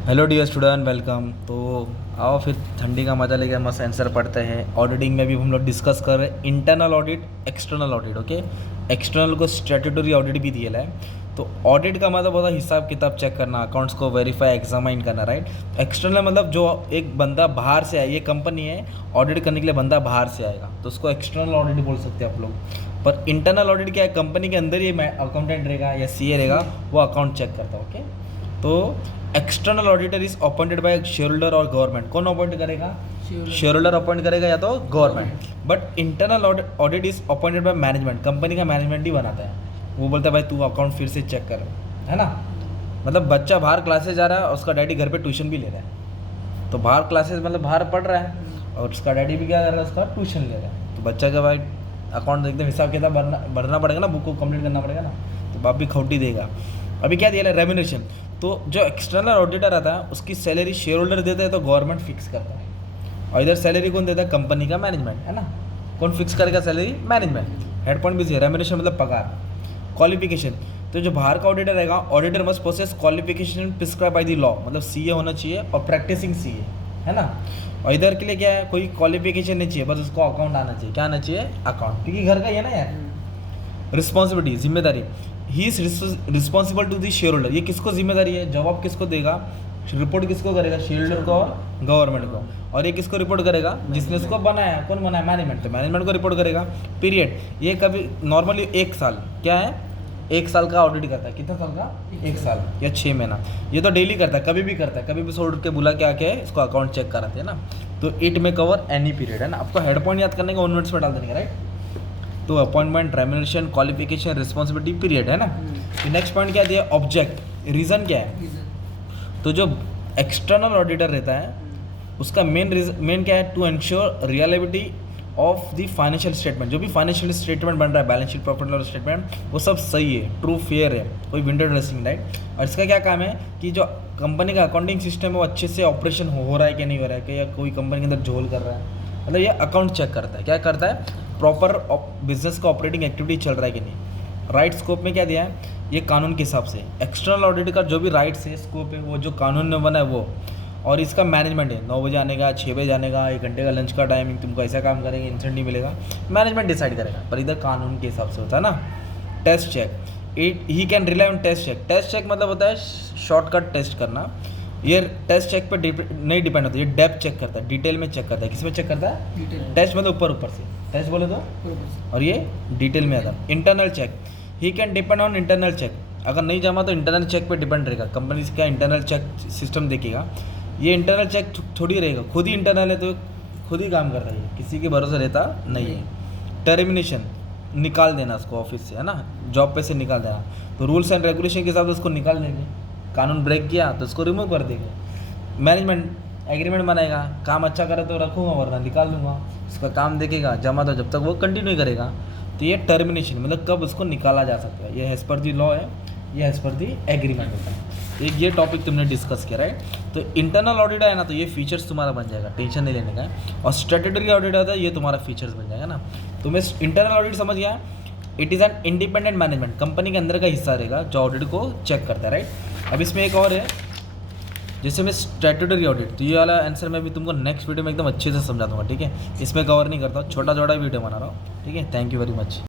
Hello dear student, welcome. तो आओ फिर ठंडी का मज़ा लेके मस्त आंसर पढ़ते हैं। ऑडिटिंग में भी हम लोग डिस्कस कर रहे हैं internal audit, external audit. Okay, external को स्टैट्यूटरी ऑडिट भी दिया है। तो ऑडिट का मतलब होता है हिसाब किताब चेक करना, अकाउंट्स को वेरीफाई एग्जामाइन करना, राइट। एक्सटर्नल मतलब जो एक बंदा बाहर से आए, ये कंपनी है, ऑडिट करने के लिए बंदा बाहर से आएगा तो उसको एक्सटर्नल ऑडिट बोल सकते हैं आप लोग। पर इंटरनल ऑडिट क्या है, कंपनी के अंदर ही अकाउंटेंट रहेगा या सीए रहेगा, वो अकाउंट चेक करता है। ओके, तो external auditor is appointed by share holder और गवर्नमेंट। कौन अपॉइंट करेगा? शेयर होल्डर अपॉइंट करेगा या तो government. But internal audit is appointed by management. Company का मैनेजमेंट ही बनाता है। वो बोलता है भाई तू अकाउंट फिर से चेक कर, है ना। मतलब बच्चा बाहर क्लासेस जा रहा है और उसका डैडी घर पे ट्यूशन भी ले रहा है। तो बाहर क्लासेस मतलब बाहर पढ़ रहा है और उसका डैडी भी क्या कर रहा है, उसका ट्यूशन ले रहा है। तो बच्चा का भाई अकाउंट एकदम हिसाब किताब भरना पड़ेगा ना, बुक को कंप्लीट करना पड़ेगा ना। तो बाप भी खौटी देगा। अभी क्या दिया है, रेम्यूनरेशन। तो जो एक्सटर्नल ऑडिटर आता है उसकी सैलरी शेयर होल्डर देता है तो गवर्नमेंट फिक्स करता है। और इधर सैलरी कौन देता है? कंपनी का मैनेजमेंट, है ना। कौन फिक्स करेगा सैलरी? मैनेजमेंट। हेड पॉइंट भी है, रेम्यूनरेशन मतलब पगार। क्वालिफिकेशन, तो जो बाहर का ऑडिटर रहेगा, auditor must process qualification prescribe by the law, मतलब सीए होना चाहिए और प्रैक्टिसिंग सीए, है ना। और इधर के लिए क्या है, कोई क्वालिफिकेशन नहीं चाहिए, बस उसको अकाउंट आना चाहिए। क्या आना चाहिए? अकाउंट, क्योंकि घर का ही है ना यार। रिस्पॉन्सिबिलिटी, जिम्मेदारी, he is responsible to the shareholder. ये किसको जिम्मेदारी है? जवाब किसको देगा? रिपोर्ट किसको करेगा? शेयर होल्डर को और गवर्नमेंट को। और ये किसको रिपोर्ट करेगा? जिसने इसको बनाया। कौन बनाया? मैनेजमेंट। तो मैनेजमेंट को रिपोर्ट करेगा। पीरियड, ये कभी नॉर्मली 1 साल, क्या है, 1 साल का ऑडिट करता है। कितना साल का? 1 साल या 6 महीना। ये तो डेली करता है, कभी भी करता है, कभी भी सो के बुला के आके इसको अकाउंट चेक कराते हैं ना। तो इट में कवर एनी पीरियड, है ना। आपको हेड पॉइंट याद करने का 1 मिनट्स में डाल देंगे, राइट। तो appointment, remuneration, qualification, responsibility, period, है ना। तो नेक्स्ट पॉइंट क्या दिया? ऑब्जेक्ट, रीज़न क्या है। तो जो एक्सटर्नल ऑडिटर रहता है उसका मेन क्या है? To ensure reliability of the financial statement. जो भी फाइनेंशियल स्टेटमेंट बन रहा है, balance sheet, profit loss statement, वो सब सही है, ट्रू, फेयर है, कोई विंडो ड्रेसिंग, राइट। और इसका क्या काम है कि जो कंपनी का अकाउंटिंग सिस्टम है वो अच्छे से ऑपरेशन हो रहा है कि नहीं हो रहा है, कि या कोई कंपनी के अंदर झोल कर रहा है। मतलब ये अकाउंट चेक करता है। क्या करता है? प्रॉपर बिजनेस का ऑपरेटिंग एक्टिविटी चल रहा है कि नहीं। राइट स्कोप में क्या दिया है? ये कानून के हिसाब से एक्सटर्नल ऑडिट का जो भी राइट्स है, स्कोप है, वो जो कानून में बना है वो। और इसका मैनेजमेंट है, 9 बजे आने का, 6 बजे आने का, 1 घंटे का लंच का टाइमिंग, तुमको ऐसा काम करेंगे, इंसेंटिव नहीं मिलेगा, मैनेजमेंट डिसाइड करेगा। पर इधर कानून के हिसाब से होता है ना। Test check, it he can rely on test check. Test check मतलब होता है शॉर्टकट टेस्ट करना। ये टेस्ट चेक पे नहीं डिपेंड होता, ये डेप्थ चेक करता है, डिटेल में चेक करता है। किस में चेक करता है? टेस्ट मतलब ऊपर ऊपर से, टेस्ट बोले तो, और ये डिटेल में आता है। Internal check, he can depend on internal check. अगर नहीं जमा तो इंटरनल चेक पे डिपेंड रहेगा। कंपनी से क्या इंटरनल चेक सिस्टम देखेगा। ये इंटरनल चेक थोड़ी रहेगा, खुद ही इंटरनल है तो खुद ही काम करता है, किसी के भरोसे रहता नहीं है। टर्मिनेशन, निकाल देना उसको ऑफिस से, है ना, जॉब पे से निकाल देना। तो रूल्स एंड रेगुलेशन के हिसाब से उसको निकाल देंगे। कानून ब्रेक किया तो उसको रिमूव कर देंगे। मैनेजमेंट एग्रीमेंट बनाएगा, काम अच्छा करे तो रखूँगा वरना निकाल दूंगा। उसका काम देखेगा, जमा तो जब तक वो कंटिन्यू करेगा। तो ये टर्मिनेशन मतलब कब उसको निकाला जा सकता है, ये एज पर दी लॉ है, ये एज पर दी एग्रीमेंट होता है। एक ये टॉपिक तुमने डिस्कस किया, राइट। तो इंटरनल ऑडिट है ना, तो ये फीचर्स तुम्हारा बन जाएगा, टेंशन नहीं लेने का है। और स्टैट्यूटरी ऑडिट आता है, ये तुम्हारा फीचर्स बन जाएगा ना। तुम्हें इंटरनल ऑडिट समझ गया? It is an independent management, company के अंदर का हिस्सा रहेगा जो ऑडिट को चेक करता है, राइट। अब इसमें एक और है, जैसे मैं स्टैट्यूटरी ऑडिट, तो ये वाला आंसर मैं भी तुमको नेक्स्ट वीडियो में एकदम अच्छे से समझा दूंगा, ठीक है। इसमें कवर नहीं करता हूँ, छोटा छोटा वीडियो बना रहा हूँ, ठीक है। Thank you very much.